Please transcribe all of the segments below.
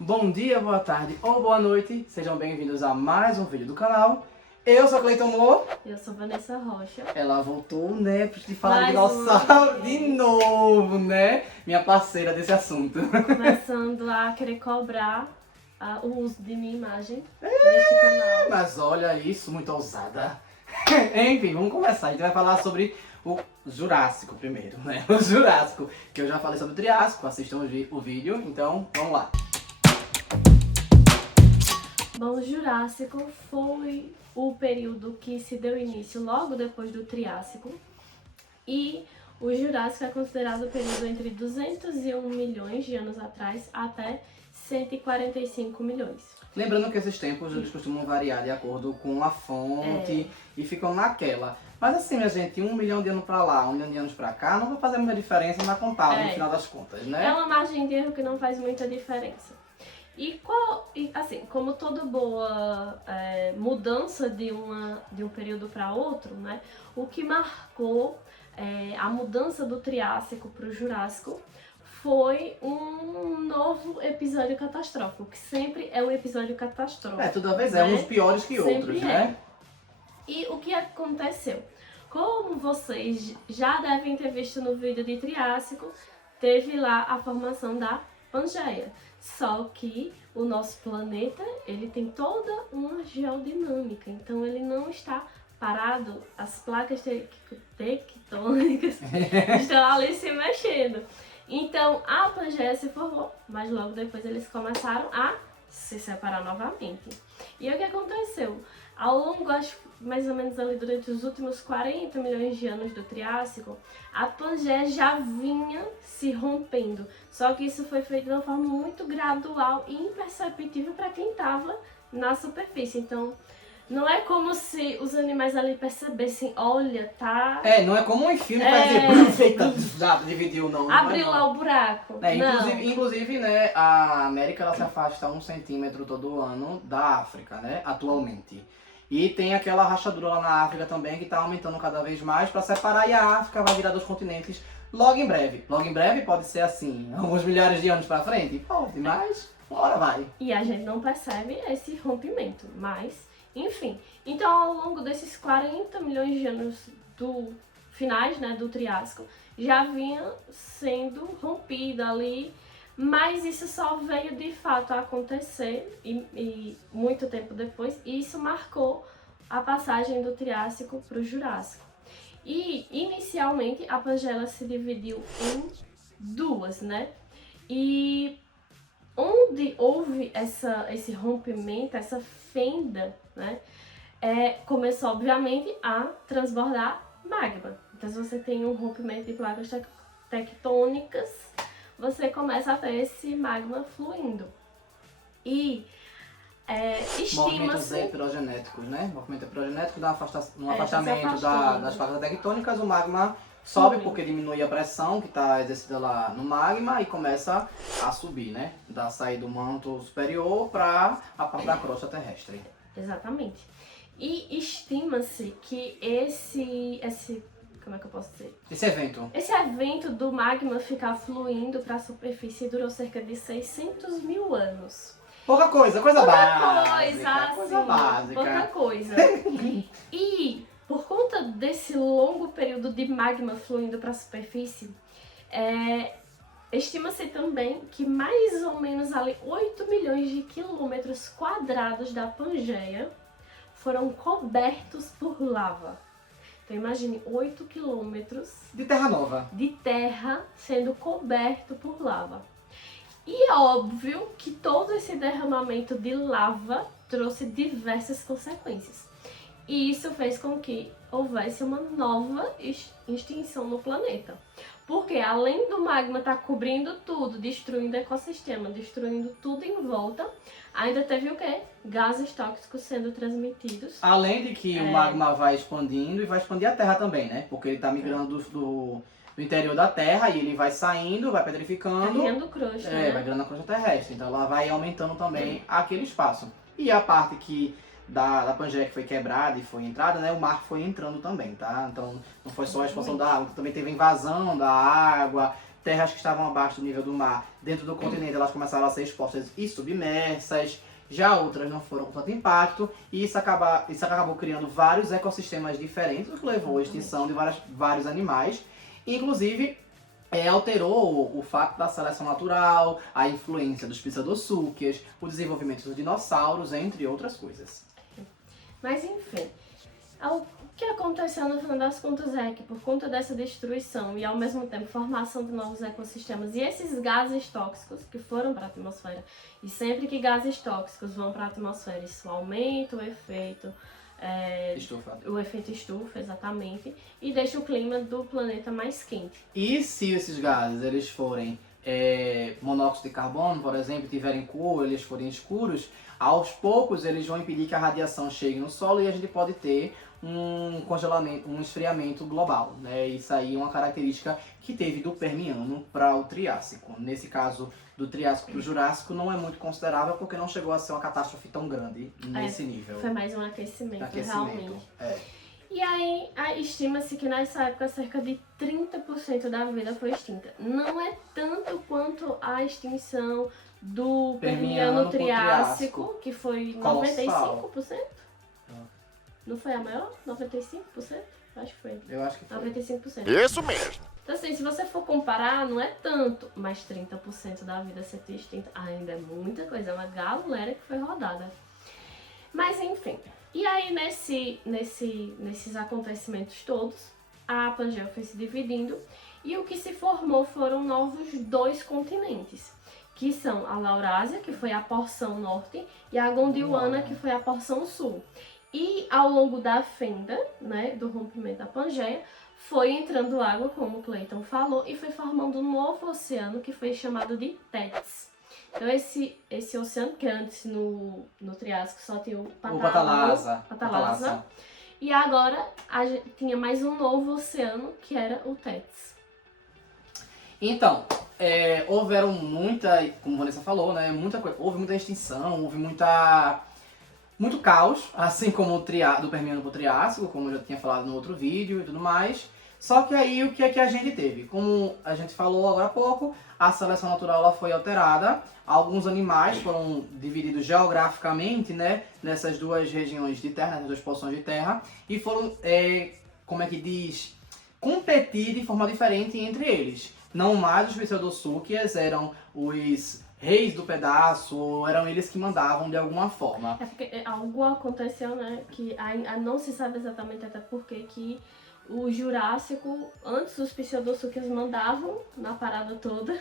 Bom dia, boa tarde ou boa noite, sejam bem-vindos a mais um vídeo do canal. Eu sou Cleiton Moore. Eu sou Vanessa Rocha. Ela voltou, né, pra te falar de Mais uma dinossauro vez. de novo, né? Minha parceira desse assunto. Começando a querer cobrar o uso de minha imagem neste canal. Mas olha isso, muito ousada. Enfim, vamos começar. A gente vai falar sobre o Jurássico primeiro, né? O Jurássico, que eu já falei sobre o Triássico, assistam o vídeo, então vamos lá. Bom, o Jurássico foi o período que se deu início logo depois do Triássico. E o Jurássico é considerado o período entre 201 milhões de anos atrás até 145 milhões. Lembrando que esses tempos eles costumam variar de acordo com a fonte e ficam naquela. Mas assim, minha gente, 1 milhão de anos pra lá, 1 milhão de anos pra cá, não vai fazer muita diferença na contagem, no final das contas, né? É uma margem de erro que não faz muita diferença. E assim, como toda boa mudança de um período para outro, né? O que marcou a mudança do Triássico para o Jurássico foi um novo episódio catastrófico, que sempre é um episódio catastrófico. Toda vez né? uns piores que Sempre outros, é. né? E o que aconteceu? Como vocês já devem ter visto no vídeo de Triássico, teve lá a formação da Pangeia. Só que o nosso planeta, ele tem toda uma geodinâmica, então ele não está parado, as placas tectônicas estão ali se mexendo. Então a Pangeia se formou, mas logo depois eles começaram a se separar novamente. E o que aconteceu? Ao longo, acho mais ou menos ali durante os últimos 40 milhões de anos do Triássico, a Pangeia já vinha se rompendo. Só que isso foi feito de uma forma muito gradual e imperceptível para quem estava na superfície. Então, não é como se os animais ali percebessem, olha, tá... Não é como um filme que vai dizer, eita, já dividiu, não. Abriu não. lá o buraco. Não. Inclusive, né, a América ela se afasta 1 centímetro todo ano da África, né, atualmente. E tem aquela rachadura lá na África também que está aumentando cada vez mais para separar e a África vai virar 2 continentes logo em breve. Logo em breve pode ser assim, alguns milhares de anos para frente? Pode, mas uma hora vai. E a gente não percebe esse rompimento, mas, enfim. Então, ao longo desses 40 milhões de anos finais, né, do Triássico, já vinha sendo rompida ali, mas isso só veio de fato a acontecer e muito tempo depois, e isso marcou a passagem do Triássico para o Jurássico. E inicialmente a Pangeia se dividiu em duas, né? E onde houve esse rompimento, essa fenda, né? Começou obviamente a transbordar magma. Então, se você tem um rompimento de placas tectônicas, você começa a ter esse magma fluindo. E Movimentos estima-se... heterogenéticos, né? Movimento heterogenético dá um se afastamento afastando. das placas tectônicas, o magma sobe Subindo. porque diminui a pressão que está exercida lá no magma e começa a subir, né? Da sair do manto superior para a parte da crosta terrestre. Exatamente. E estima-se que esse como é que eu posso dizer? Esse evento. Esse evento do magma ficar fluindo para a superfície durou cerca de 600 mil anos. Pouca coisa Pouca básica. coisa, Coisa assim, básica. pouca coisa. E por conta desse longo período de magma fluindo para a superfície, estima-se também que mais ou menos ali 8 milhões de quilômetros quadrados da Pangeia foram cobertos por lava. Então imagine 8 quilômetros De terra nova. de terra sendo coberto por lava. E é óbvio que todo esse derramamento de lava trouxe diversas consequências. E isso fez com que houvesse uma nova extinção no planeta. Porque além do magma estar cobrindo tudo, destruindo o ecossistema, destruindo tudo em volta, ainda teve o quê? Gases tóxicos sendo transmitidos. Além de que o magma vai expandindo e vai expandir a terra também, né? Porque ele está migrando do interior da terra e ele vai saindo, vai petrificando. Criando crosta, né? Vai virando a crosta terrestre. Então ela vai aumentando também aquele espaço. E a parte que da Pangeia que foi quebrada e foi entrada, né? O mar foi entrando também, tá? Então não foi só a expansão da água, também teve a invasão da água, terras que estavam abaixo do nível do mar, dentro do continente, elas começaram a ser expostas e submersas. Já outras não foram com tanto impacto, e isso acabou criando vários ecossistemas diferentes, o que levou à extinção de vários animais. Inclusive, alterou o fato da seleção natural, a influência dos pseudosúquias, o desenvolvimento dos dinossauros, entre outras coisas. Mas enfim, o que aconteceu no final das contas é que por conta dessa destruição e ao mesmo tempo formação de novos ecossistemas e esses gases tóxicos que foram para a atmosfera, e sempre que gases tóxicos vão para a atmosfera, isso aumenta o efeito Estufa. O efeito estufa, exatamente, e deixa o clima do planeta mais quente. E se esses gases eles forem monóxido de carbono, por exemplo, tiverem cor, eles forem escuros, aos poucos eles vão impedir que a radiação chegue no solo e a gente pode ter um congelamento, um esfriamento global, né? Isso aí é uma característica que teve do Permiano para o Triássico. Nesse caso, do Triássico para o Jurássico não é muito considerável porque não chegou a ser uma catástrofe tão grande nesse nível. Foi mais um aquecimento. Realmente. E aí, estima-se que nessa época cerca de 30% da vida foi extinta. Não é tanto quanto a extinção do Permiano Triássico, que foi 95%. Não foi a maior? 95%? Acho que foi. Eu acho que foi. 95%. Isso mesmo. Então assim, se você for comparar, não é tanto, mas 30% da vida ser extinta ainda é muita coisa, é uma galera que foi rodada. Mas enfim, e aí nesses acontecimentos todos, a Pangeia foi se dividindo e o que se formou foram novos 2 continentes, que são a Laurásia, que foi a porção norte, e a Gondwana, que foi a porção sul. E ao longo da fenda, né, do rompimento da Pangeia, foi entrando água, como o Clayton falou, e foi formando um novo oceano que foi chamado de Tétis. Então esse oceano, que antes no Triássico só tinha o Patalasa, e agora tinha mais um novo oceano, que era o Tétis. Então, houveram muita, como a Vanessa falou, né, houve muita extinção, houve muito caos, assim como do Permiano para o Triássico, como eu já tinha falado no outro vídeo e tudo mais. Só que aí o que é que a gente teve? Como a gente falou agora há pouco, a seleção natural ela foi alterada. Alguns animais foram divididos geograficamente, né, nessas duas regiões de terra, nessas duas porções de terra, e foram, como é que diz, competir de forma diferente entre eles. Não mais os pseudosúquias eram os reis do pedaço, eram eles que mandavam de alguma forma. É porque algo aconteceu, né, que não se sabe exatamente até porque que o Jurássico, antes os pseudosúquias mandavam na parada toda,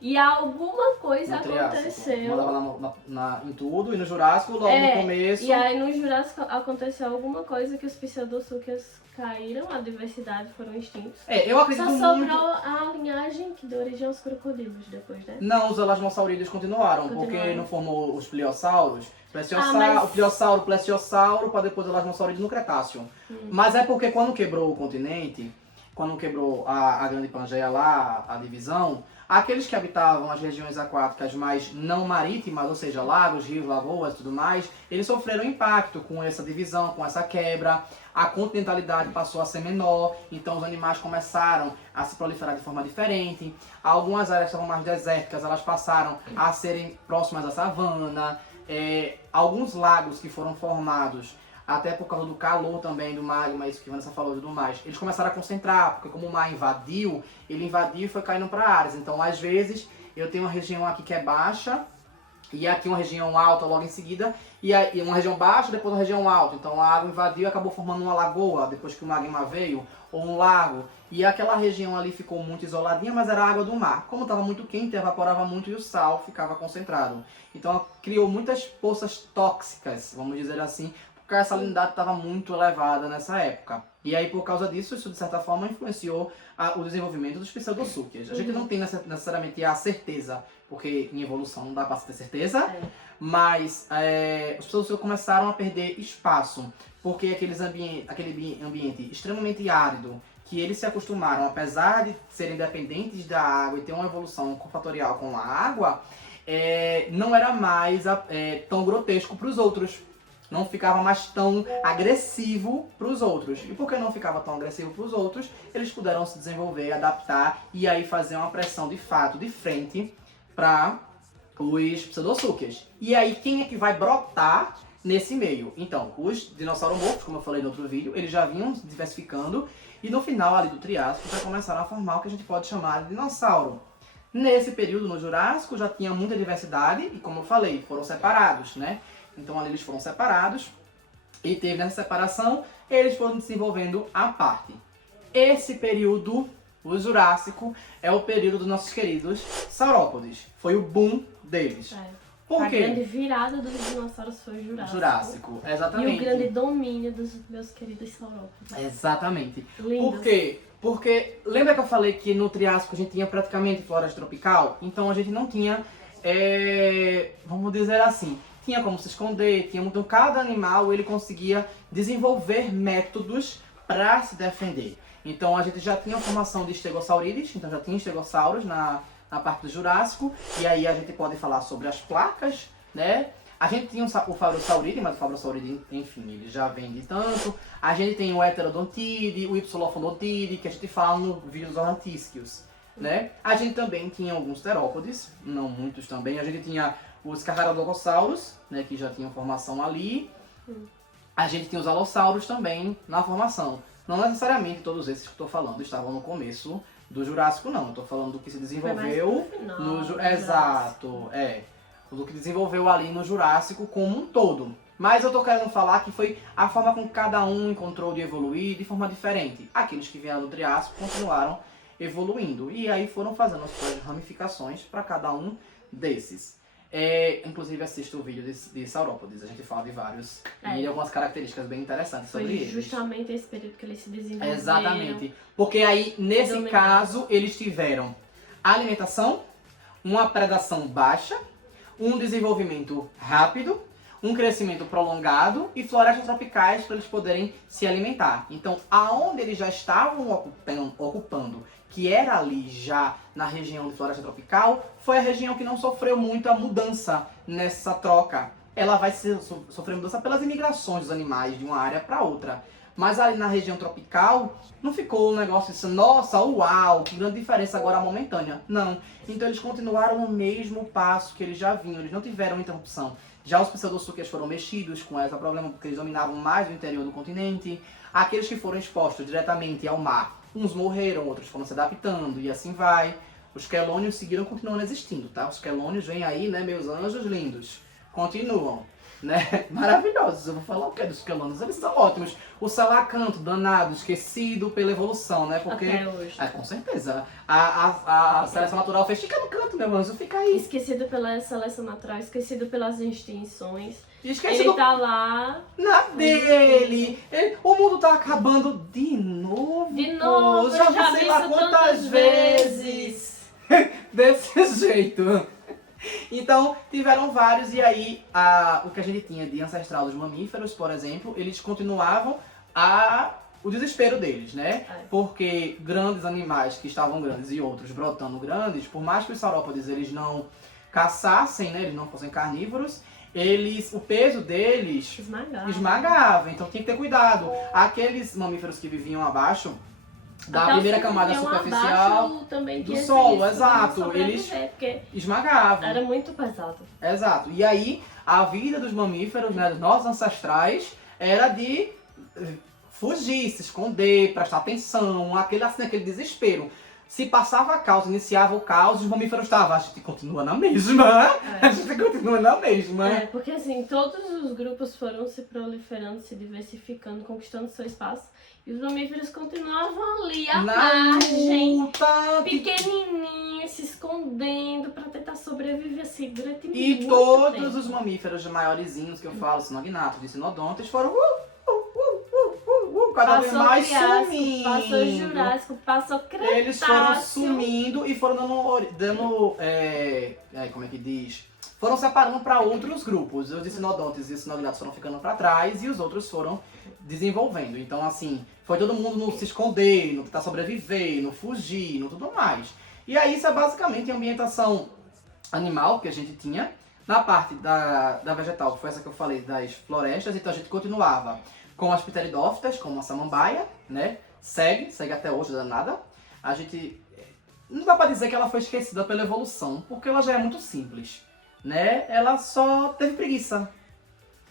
e alguma coisa aconteceu. Mandava em tudo, e no Jurássico, logo no começo... E aí no Jurássico aconteceu alguma coisa que os pseudosúquias caíram, a diversidade, foram extintos. Eu acredito muito... Só sobrou a linhagem que deu origem aos crocodilos depois, né? Não, os elasmosaurídeos continuaram, porque não formou os pliossauros. O pliossauro, plesiosauro, para depois o elasmosaurídeo no Cretáceo. Mas é porque quando quebrou o continente, quando quebrou a Grande Pangeia lá, a divisão, aqueles que habitavam as regiões aquáticas mais não marítimas, ou seja, lagos, rios, lagoas e tudo mais, eles sofreram impacto com essa divisão, com essa quebra. A continentalidade passou a ser menor, então os animais começaram a se proliferar de forma diferente. Algumas áreas que estavam mais desérticas, elas passaram a serem próximas à savana. Alguns lagos que foram formados, até por causa do calor também, do magma, isso que a Vanessa falou e tudo mais, eles começaram a concentrar, porque como o mar invadiu, ele invadiu e foi caindo para áreas. Então, às vezes, eu tenho uma região aqui que é baixa, e aqui uma região alta logo em seguida, e uma região baixa, depois uma região alta. Então a água invadiu e acabou formando uma lagoa, depois que o magma veio, ou um lago. E aquela região ali ficou muito isoladinha, mas era água do mar. Como estava muito quente, evaporava muito e o sal ficava concentrado. Então criou muitas poças tóxicas, vamos dizer assim, porque a salinidade estava muito elevada nessa época. E aí, por causa disso, isso de certa forma influenciou o desenvolvimento dos pseudosúquias. A gente não tem necessariamente a certeza, porque em evolução não dá para ter certeza, mas os pseudosúquias começaram a perder espaço, porque aquele ambiente extremamente árido, que eles se acostumaram, apesar de serem dependentes da água e ter uma evolução fatorial com a água, não era mais tão grotesco para os outros. não ficava mais tão agressivo para os outros. E porque não ficava tão agressivo para os outros, eles puderam se desenvolver, adaptar e aí fazer uma pressão de fato, de frente, para os pseudossuquias. E aí quem é que vai brotar nesse meio? Então, os dinossauromorfos, como eu falei no outro vídeo, eles já vinham se diversificando e no final ali do Triássico já começaram a formar o que a gente pode chamar de dinossauro. Nesse período, no Jurássico, já tinha muita diversidade e, como eu falei, foram separados, né? Então ali eles foram separados e teve nessa separação, eles foram desenvolvendo a parte. Esse período, o Jurássico, é o período dos nossos queridos saurópodes. Foi o boom deles. Por A quê? grande virada dos dinossauros foi o Jurássico. Jurássico, E exatamente. o grande domínio dos meus queridos saurópodes. Exatamente. Lindos. Por quê? Porque lembra que eu falei que no Triássico a gente tinha praticamente floresta tropical? Então a gente não tinha, vamos dizer assim, tinha como se esconder, então cada animal ele conseguia desenvolver métodos para se defender. Então a gente já tinha a formação de estegossaurides, então já tinha estegossauros na parte do Jurássico, e aí a gente pode falar sobre as placas, né? A gente tinha o Fabrosaurídeo, mas o Fabrosaurídeo, enfim, ele já vem de tanto. A gente tem o Heterodontide, o Hypsilophonotide, que a gente fala no vídeo dos Ornithischius, né? A gente também tinha alguns terópodes, não muitos também. A gente tinha os Carcharodontossauros, né, que já tinham formação ali. A gente tinha os Alossauros também na formação. Não necessariamente todos esses que eu estou falando estavam no começo do Jurássico, não. Eu estou falando do que se desenvolveu no Exato, do que desenvolveu ali no Jurássico como um todo. Mas eu tô querendo falar que foi a forma com que cada um encontrou de evoluir de forma diferente. Aqueles que vieram do Triássico continuaram evoluindo. E aí foram fazendo as suas ramificações para cada um desses. Inclusive assista o vídeo de saurópodes, a gente fala de vários e algumas características bem interessantes sobre eles. Foi justamente esse período que eles se desenvolveram. Exatamente. Porque aí, nesse caso, eles tiveram alimentação, uma predação baixa, um desenvolvimento rápido, um crescimento prolongado e florestas tropicais para eles poderem se alimentar. Então, aonde eles já estavam ocupando, que era ali já na região de floresta tropical, foi a região que não sofreu muita mudança nessa troca. Ela vai sofrer mudança pelas imigrações dos animais de uma área para outra. Mas ali na região tropical, não ficou um negócio assim, nossa, uau, que grande diferença agora momentânea. Não. Então eles continuaram no mesmo passo que eles já vinham, eles não tiveram interrupção. Já os pseudossuquias foram mexidos com esse problema, porque eles dominavam mais o interior do continente. Aqueles que foram expostos diretamente ao mar, uns morreram, outros foram se adaptando, e assim vai. Os quelônios seguiram continuando existindo, tá? Os quelônios vêm aí, né, meus anjos lindos. Continuam. Né? Maravilhosos. Eu vou falar o que dos quelônios? Eles são ótimos. O salacanto, danado, esquecido pela evolução, né? Porque, até hoje. Com certeza. A seleção natural fez, fica no canto, meu anjo, fica aí. Esquecido pela seleção natural, esquecido pelas extinções. Esquecido Ele tá lá. na dele. O mundo tá acabando de novo. De novo, Já eu já sei vi lá isso quantas tantas vezes. Desse jeito. Então, tiveram vários, e aí o que a gente tinha de ancestral dos mamíferos, por exemplo, eles continuavam o desespero deles, né? Porque grandes animais que estavam grandes e outros brotando grandes, por mais que os saurópodes eles não caçassem, né, eles não fossem carnívoros, o peso deles esmagava, então tinha que ter cuidado. Aqueles mamíferos que viviam abaixo da primeira camada superficial do solo, exato, eles esmagavam. Era muito pesado. Exato. E aí, a vida dos mamíferos, né, dos nossos ancestrais, era de fugir, se esconder, prestar atenção, aquele desespero. Se passava a caos, iniciava o caos, os mamíferos estavam, a gente continua na mesma, a gente continua na mesma. Porque assim, todos os grupos foram se proliferando, se diversificando, conquistando seu espaço. E os mamíferos continuavam ali, à margem, pequenininhos, se escondendo para tentar sobreviver assim durante muito tempo. E todos os mamíferos maiorzinhos que eu falo, sinognatos e sinodontes, foram cada vez mais sumindo. Passou Jurássico, passou Cretáceo. Eles foram sumindo e foram dando como é que diz? Foram separando para outros grupos. Os sinodontes e os sinognatos foram ficando para trás e os outros foram desenvolvendo. Então, assim, foi todo mundo no se esconder, no tentar sobreviver, no fugir, no tudo mais. E aí, isso é basicamente a ambientação animal que a gente tinha Na parte da vegetal, que foi essa que eu falei, das florestas, então a gente continuava com as pteridófitas, como a samambaia, né? Segue até hoje, danada. A gente... Não dá pra dizer que ela foi esquecida pela evolução, porque ela já é muito simples, né? Ela só teve preguiça.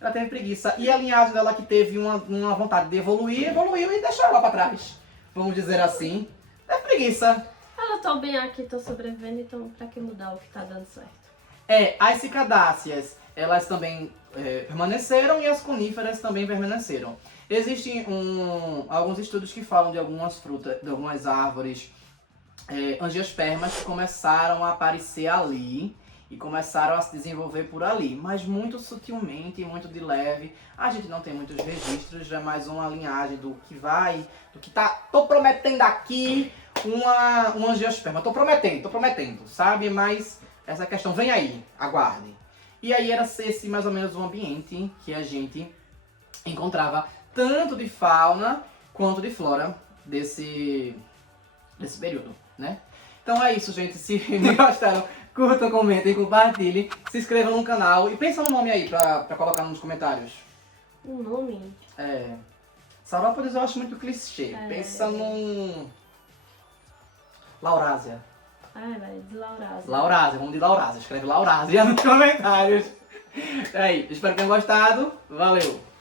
Ela teve preguiça. E a linhagem dela que teve uma vontade de evoluir, evoluiu e deixou ela pra trás. Vamos dizer assim. Teve preguiça. Eu tô bem aqui, tô sobrevivendo, então pra que mudar o que tá dando certo? As cicadáceas, elas também permaneceram e as coníferas também permaneceram. Existem alguns estudos que falam de algumas frutas, de algumas árvores angiospermas que começaram a aparecer ali e começaram a se desenvolver por ali, mas muito sutilmente, muito de leve. A gente não tem muitos registros, já é mais uma linhagem do que tô prometendo aqui um angiosperma. Tô prometendo, sabe? Mas essa questão vem aí, aguardem. E aí era esse mais ou menos o ambiente que a gente encontrava tanto de fauna quanto de flora desse período, né? Então é isso, gente. Se me gostaram, curtam, comentem, compartilhem, se inscrevam no canal e pensa no nome aí pra colocar nos comentários. Um nome? Saurópodes eu acho muito clichê. Pensa num... Laurásia. Velho, de Laurásia. Laurásia, vamos de Laurásia. Escreve Laurásia nos comentários. Aí, espero que tenham gostado. Valeu!